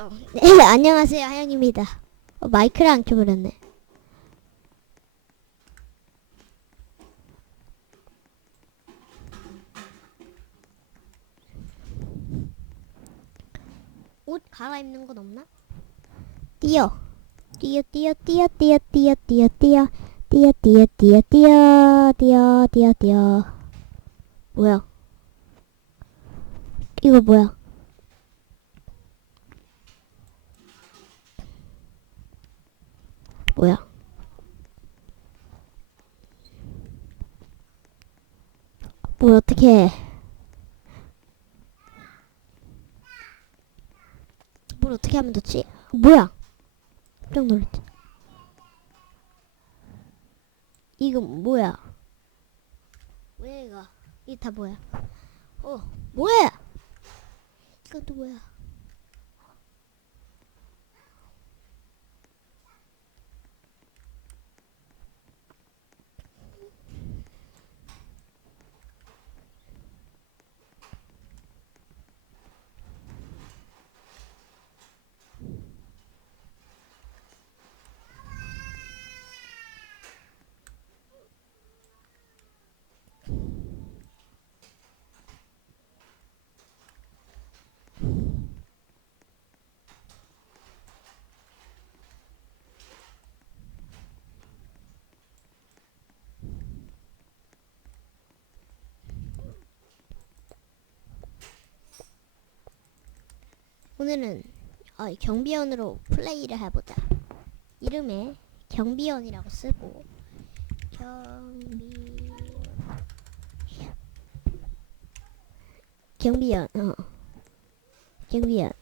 어, 네, 안녕하세요. 하영입니다. 어, 마이크를 안 켜버렸네. 옷 갈아입는 건 없나? 뛰어. 뛰어, 뛰어, 뛰어, 뛰어, 뛰어, 뛰어, 뛰어. 뛰어, 뛰어, 뛰어, 뛰어, 뛰어, 뛰어, 뛰어. 뭐야? 이거 뭐야? 뭐야? 뭘 어떻게 해? 뭘 어떻게 하면 좋지? 뭐야? 깜짝 놀랐지. 이거 뭐야? 왜 이거? 이게 다 뭐야? 어, 뭐야? 이건 또 뭐야? 오늘은 어, 경비원으로 플레이를 해보자. 이름에 경비원이라고 쓰고 경비 경비원 어 경비원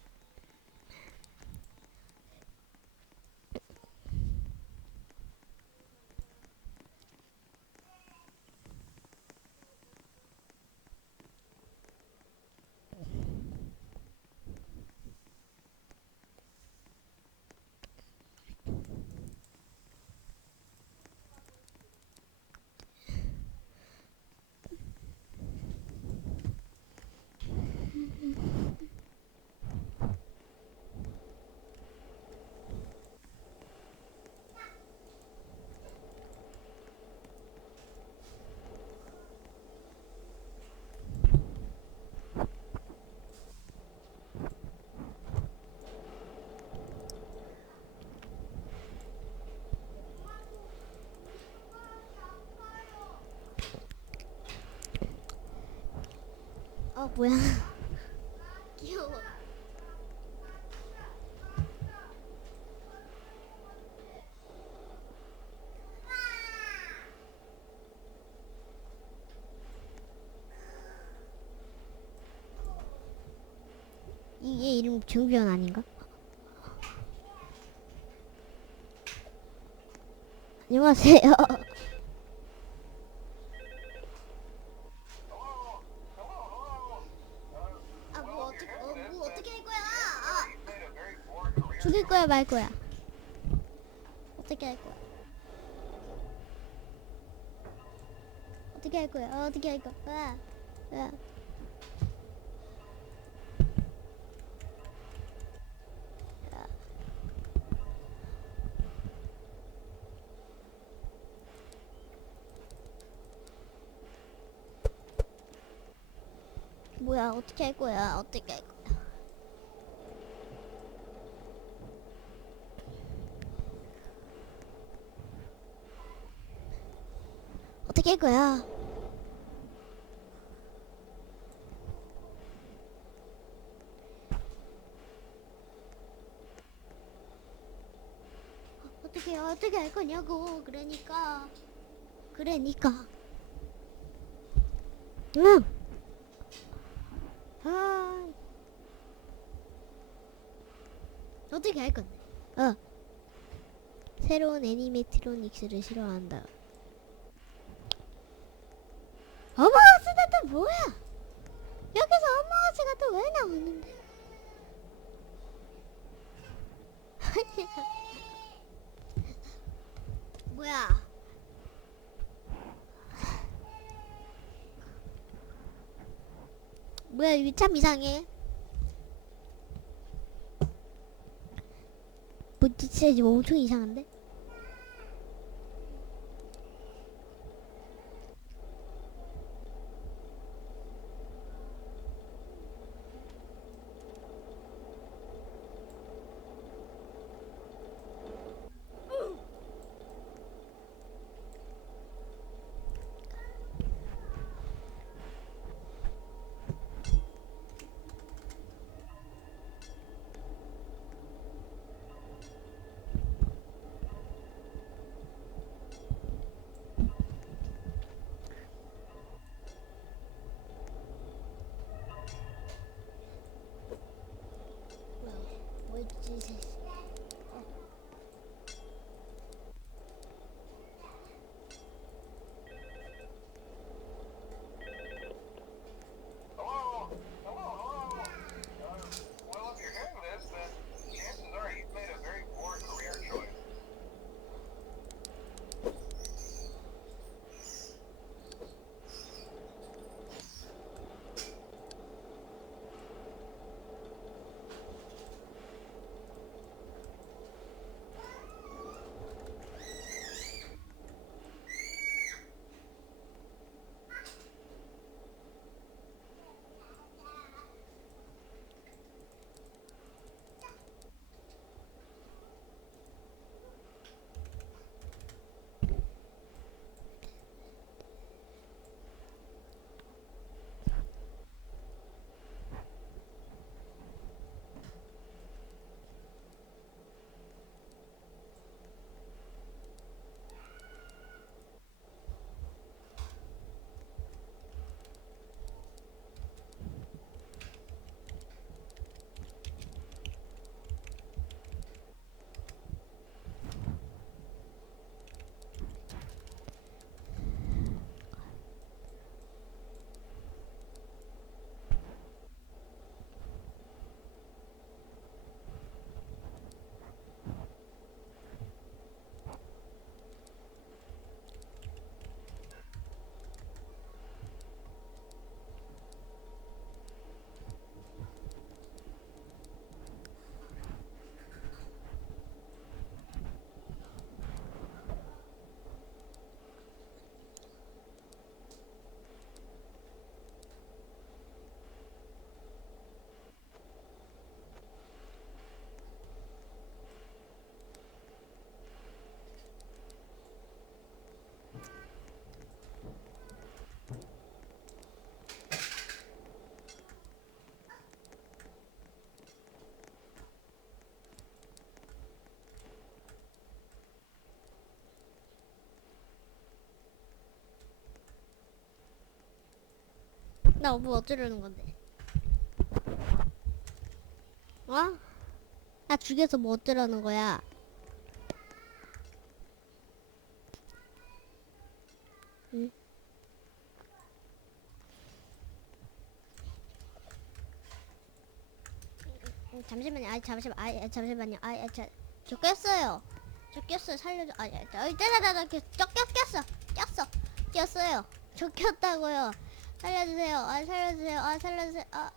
어 뭐야 귀여워 이게 이름 경비원 아닌가? 안녕하세요. 아, 뭐 어떻게, 어, 뭐 어떻게 할 거야? 아, 죽일 거야, 말 거야? 어떻게 할 거야? 어떻게 할 거야? 어, 어떻게 할 거야? 아, 아. 뭐야, 어떻게 할 거야? 어떻게 할 거야? 거야? 어떻게 어떻게 할 거냐고 그러니까. 그러니까. 응. 아. 어떻게 할 건데? 어. 새로운 애니메트로닉스를 싫어한다 어머가스가 또 뭐야 여기서 또왜 나오는데? 뭐야? 뭐야 이거 참 이상해. 뭐 진짜 지금 엄청 이상한데? 나 뭐 어쩌려는 건데? 어? 나 죽여서 뭐 어쩌려는 거야? 응? 음, 잠시만요. 아, 잠시만. 아, 아, 잠시만요. 아, 아, 저, 저 꼈어요. 저 꼈어요. 살려줘. 아, 아, 아, 짜자자자, 저 꼈, 꼈어, 꼈어, 꼈어요. 저 꼈다고요. 살려주세요. 아, 살려주세요. 아, 살려주세요. 아,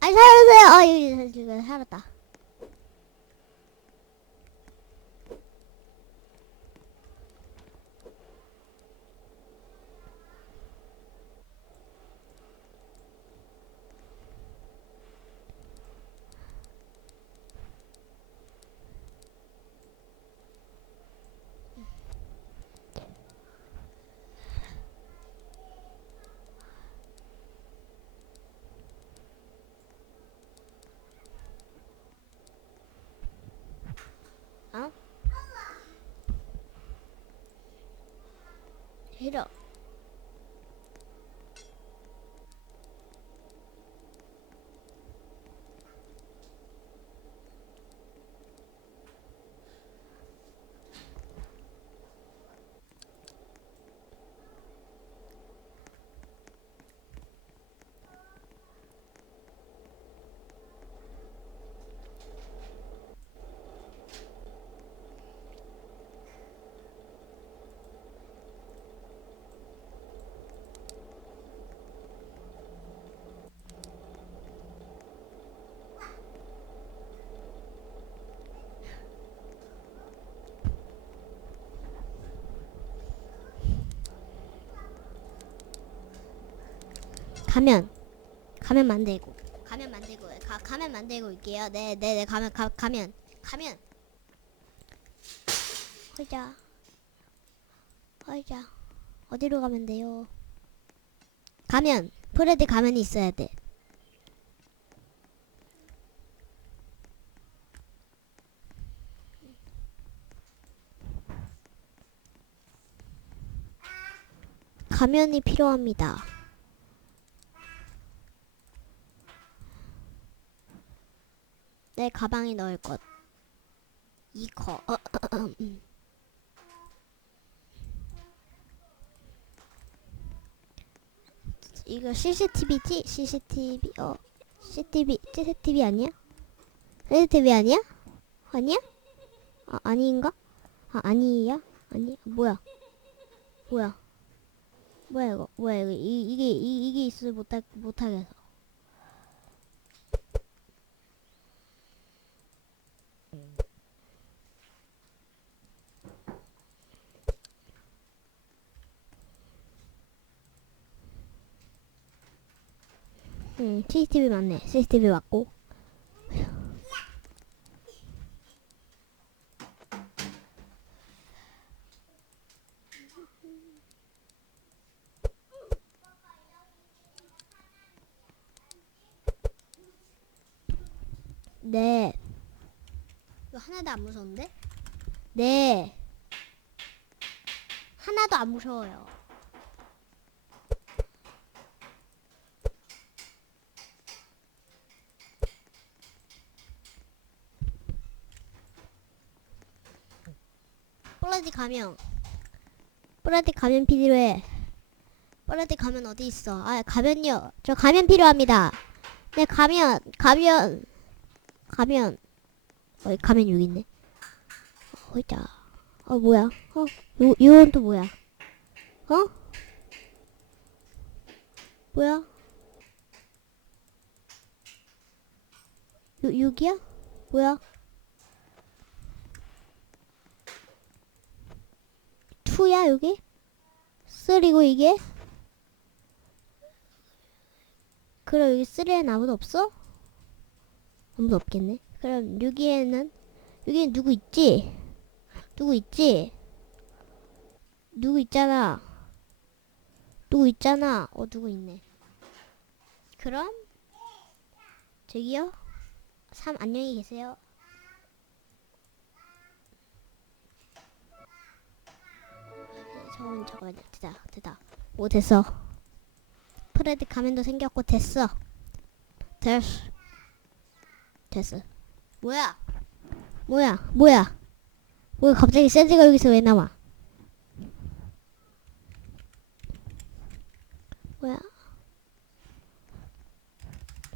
아, 살려주세요. 아, 지금 살았다. 가면 가면 만들고 가면 만들고 가 가면 만들고 올게요. 네, 네, 네. 가면 가 가면 가면 홀자 홀자 어디로 가면 돼요? 가면 프레드 가면이 있어야 돼. 가면이 필요합니다. 내 가방에 넣을 것. 이거. 어, 어, 어, 음. 이거 CCTV지? CCTV. 어. CCTV. CCTV 아니야? CCTV 아니야? 아니야? 아, 아닌가? 아, 아니야? 아니, 뭐야? 뭐야? 뭐야 이거? 뭐야 이거? 이, 이게 이, 이게 있어 못하 못하겠어. 응, CCTV 맞네. CCTV 맞고. 네. 이거 하나도 안 무서운데? 네. 하나도 안 무서워요. 뽀라디 가면. 뽀라디 가면 필요해. 뽀라디 가면 어디 있어? 아, 가면요. 저 가면 필요합니다. 네, 가면, 가면. 가면 어 가면 여기 있네 어 있다 어 뭐야 어 요, 요건 또 뭐야 어 뭐야 요 6이야 뭐야 투야 여기 쓰리고 이게 그럼 여기 쓰리엔 아무도 없어? 아무도 없겠네. 그럼 여기에는 여기엔 누구 있지? 누구 있지? 누구 있잖아. 누구 있잖아. 어 누구 있네. 그럼 저기요. 3 안녕히 계세요. 잠깐만 잠깐만 됐다 됐다. 오 됐어. 프레드 가면도 생겼고 됐어. 됐어. 됐어. 뭐야? 뭐야? 뭐야? 뭐야? 갑자기 세지가 여기서 왜 나와? 뭐야?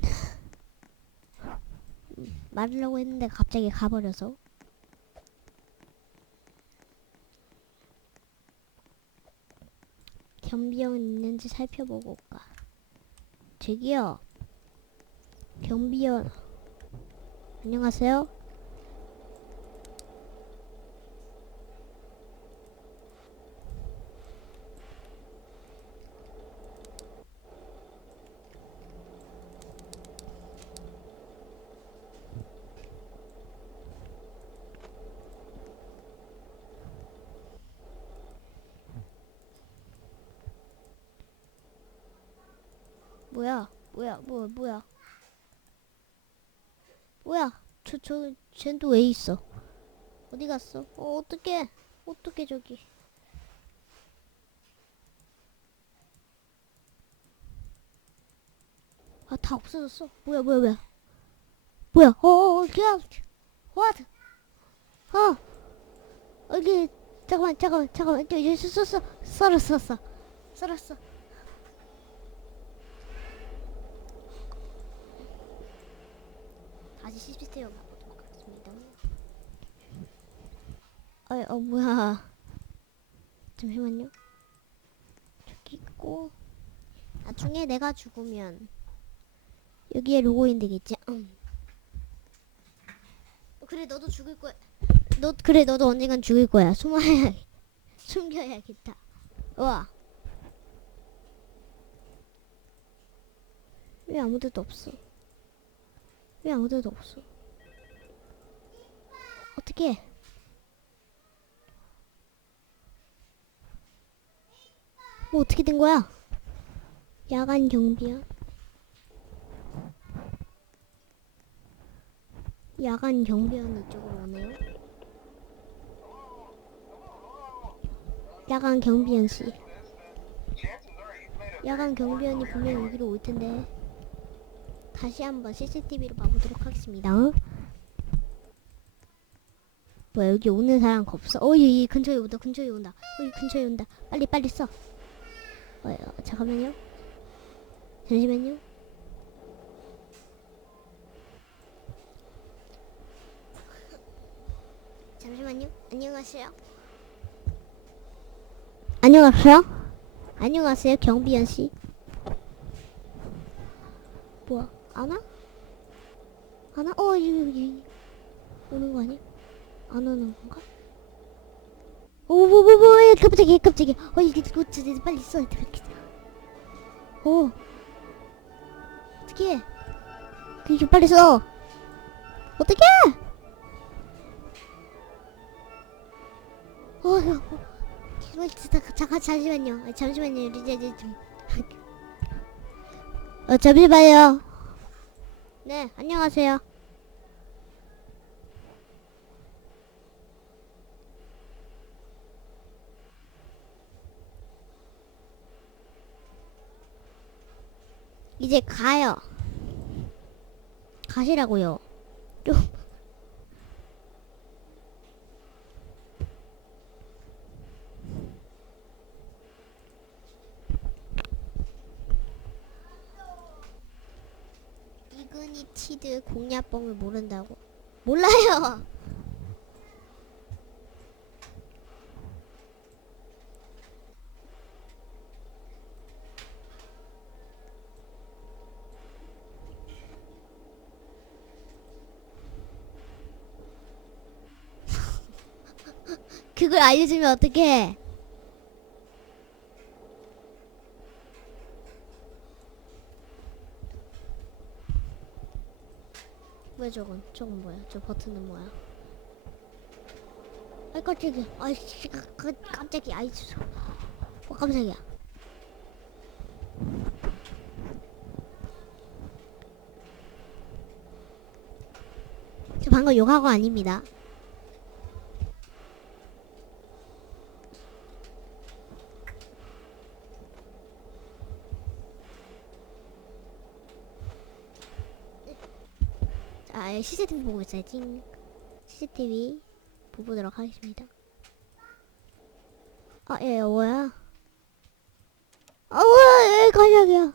음, 말하려고 했는데 갑자기 가버려서. 경비원 있는지 살펴보고 올까? 저기요. 경비원. 안녕하세요. 뭐야? 뭐야? 뭐야? 뭐야? 뭐야? 저, 저, 쟨 또 왜 있어? 어디 갔어? 어, 어떡해. 어떡해, 저기. 아, 다 없어졌어. 뭐야, 뭐야, 뭐야. 뭐야, 어, 어, 어, 야, what? 어, 여기, 잠깐만, 잠깐만, 잠깐만. 저, 저, 써, 써, 썰어, 썰었어. 썰었어. 바꾸도록 하겠습니다. 어, 어 뭐야? 잠시만요. 저기 있고 나중에 내가 죽으면 여기에 로고인 되겠지. 음. 어, 그래 너도 죽을 거야. 너 그래 너도 언젠간 죽을 거야. 숨어야 숨겨야겠다. 와. 왜 아무 데도 없어? 왜 아무 데도 없어? 어떻게? 뭐 어떻게 된 거야? 야간 경비야? 야간 경비원이 이쪽으로 오네요. 야간 경비원 씨. 야간 경비원이 분명 여기로 올 텐데 다시 한번 CCTV로 봐보도록 하겠습니다. 뭐야 여기 오는 사람 없어? 어 여기 근처에 온다 근처에 온다 어, 여기 근처에 온다 빨리 빨리 써. 어, 어 잠깐만요. 잠시만요. 잠시만요. 안녕하세요. 안녕하세요. 안녕하세요, 경비연 씨. 뭐야, 안 와? 안 와? 어, 여기, 여기. 오는 거 아니야? 안 오는 건가? 오, 뭐, 뭐, 뭐, 예, 깜짝이야, 깜짝이야. 어, 이게, 진짜 빨리 써야 돼. 오. 어떡해. 이거 빨리 써. 어, 이거, 어. 이거 잠깐, 잠깐 잠시만요. 아, 잠시만요. 이제 이제 좀. 어 잠시만요. 네 안녕하세요. 이제 가요. 가시라고요. 좀. 이그니티드 공략법을 모른다고? 몰라요. 그걸 알려주면 어떡해? 뭐야 저건? 저건 뭐야? 저 버튼은 뭐야? 아이 깜짝이야. 아이씨 깜짝이야. 아이 저. 어 깜짝이야. 저 방금 욕하고 아닙니다. 아, CCTV 보고 있어야지. CCTV 보도록 하겠습니다. 아, 얘 뭐야? 아, 뭐야? 얘 가격이야.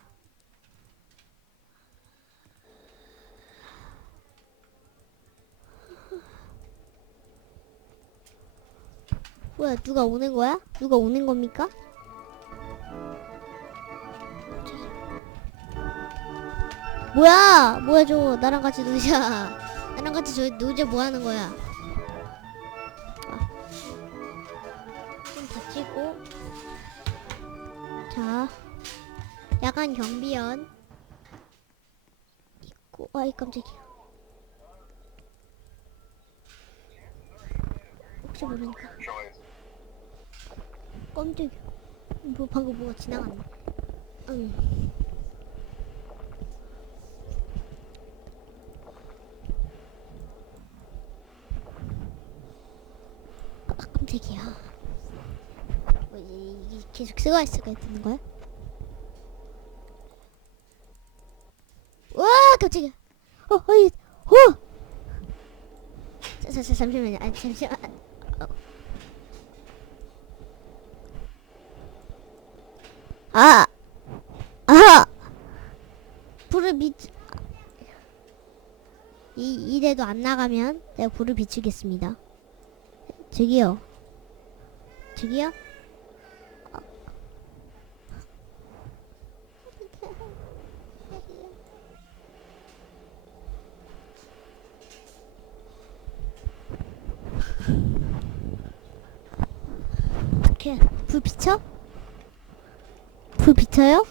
뭐야? 누가 오는 거야? 누가 오는 겁니까? 뭐야? 뭐야 저거 나랑 같이 놀자. 나랑 같이 저 놀자 뭐 하는 거야? 아. 좀 다치고. 자, 야간 경비원 있고. 아이 깜짝이야. 혹시 모르니까. 깜짝이야. 뭐 방금 뭐가 지나갔네. 응. 아, 깜짝이야. 뭐 이- 계속 쓰고 있어야 되는 거야? 와 깜짝이야. 어 어이 어. 자, 자, 자, 잠시만요. 아 잠시만. 어. 아, 아, 불을 비 이 이래도 안 나가면 내가 불을 비추겠습니다. 저기요, 저기요. 어. 어떻게 불 비춰? 불 비춰요?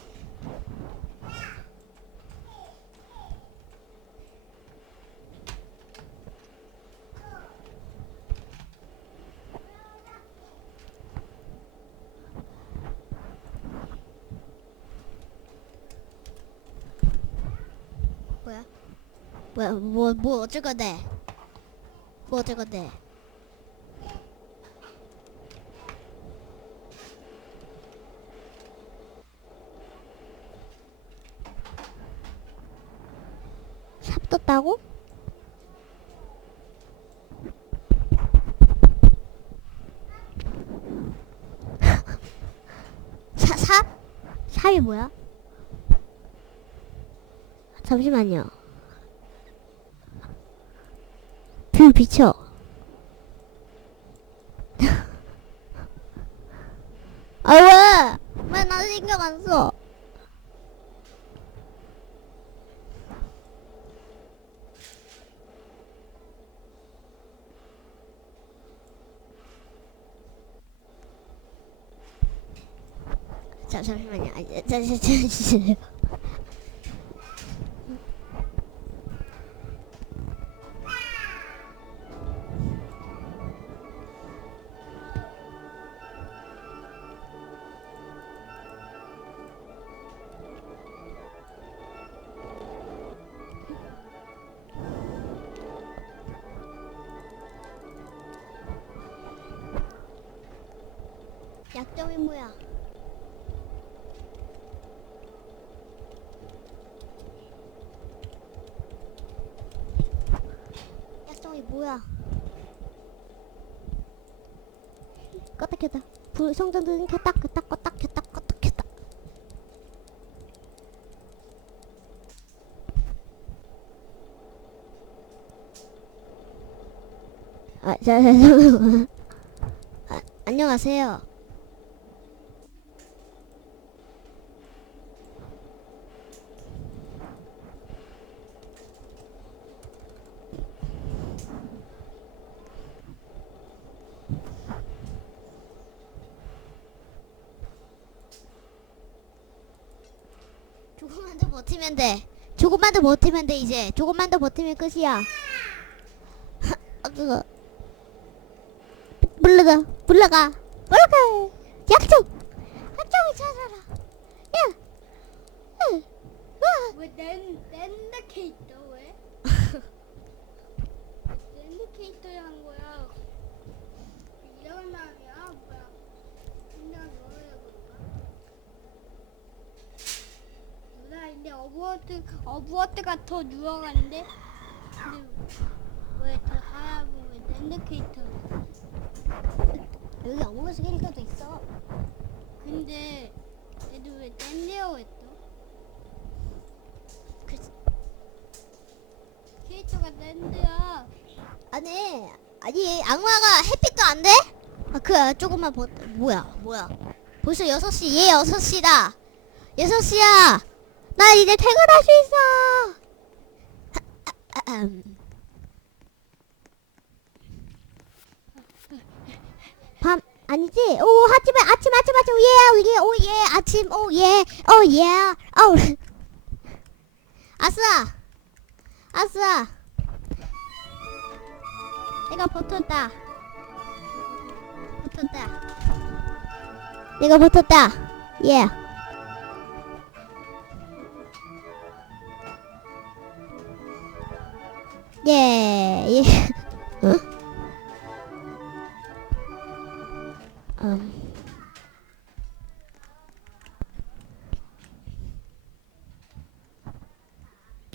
뭐야 뭐뭐 어쩔 건데 뭐 어쩔 건데 삽 떴다고? 사, 삽? 삽이 뭐야? 잠시만요. 불 비춰. 아, 왜? 왜 나 신경 안 써? 잠, 잠시만요. 자, 자, 자, 약점이 뭐야? 약점이 뭐야? 껐다 켰다. 불 성전등 켰다 켰다 껐다 켰다 껐다 켰다. 아, 자, 자, 자. 아, 안녕하세요. 조금만 더 버티면 돼. 조금만 더 버티면 돼 이제. 조금만 더 버티면 끝이야. 아 그거. 물러가, 물러가, 물러가. 약점, 약점을 찾아라. 야, 응, 와. 왜낸 랜드케이터 왜? 랜드케이터야 한 거야. 이런 말이야 뭐야? 그냥 너야 그런가? 누 나 근데 어부어트 어부어트가 더 유명한데 근데 왜더 하얗고 왜 랜드케이터? 여기 어몽어스 캐릭터도 있어. 근데 애들 왜 랜데어 했어? 그, 캐릭터가 랜드야. 아니, 아니 악마가 햇빛도 안 돼? 아, 그 조금만 버, 뭐야, 뭐야? 벌써 6시, 얘 6시다. 6시야. 나 이제 퇴근할 수 있어. 밤 아니지? 오 아침에 아침 아침 아침 예예 오예 아침 오예 오예 어 아싸. 아싸. 내가 버텼다. 버텼다. 내가 버텼다. 예 예, 예. 응? 음.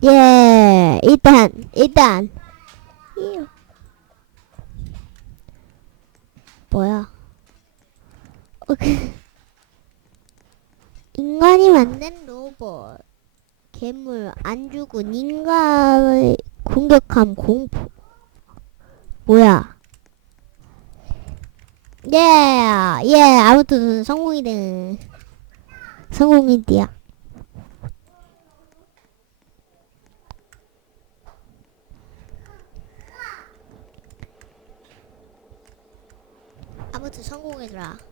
예, 일단, 일단. 이 뭐야? 어, 그, 인간이 만든 로봇. 괴물 안 죽은 인간을 공격함 공포. 뭐야? 예, 예, 아무튼 성공이든 성공이디야. 아무튼 성공해주라.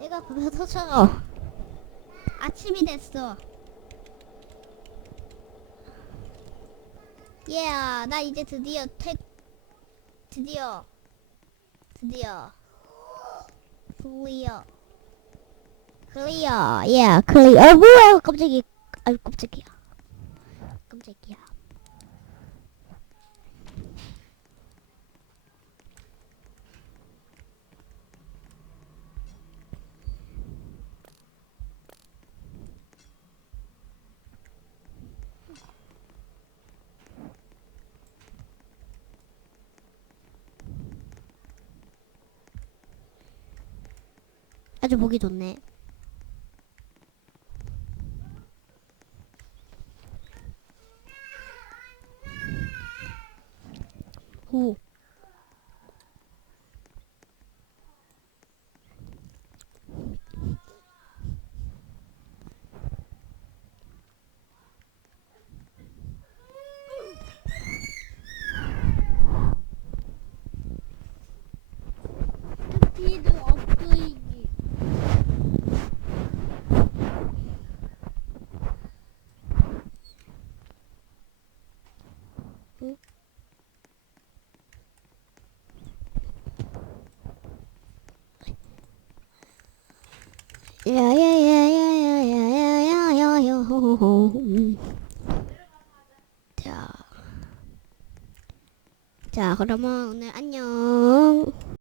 내가 보면 터져. 아침이 됐어. 얘야, yeah, 나 이제 드디어 퇴, 드디어, 드디어, 클리어, 클리어, 예, 클리어. 어, 뭐야, 깜짝이야. 아 깜짝이야. 깜짝이야. 아주 보기 좋네. 오. 자, 그러면 오늘 안녕.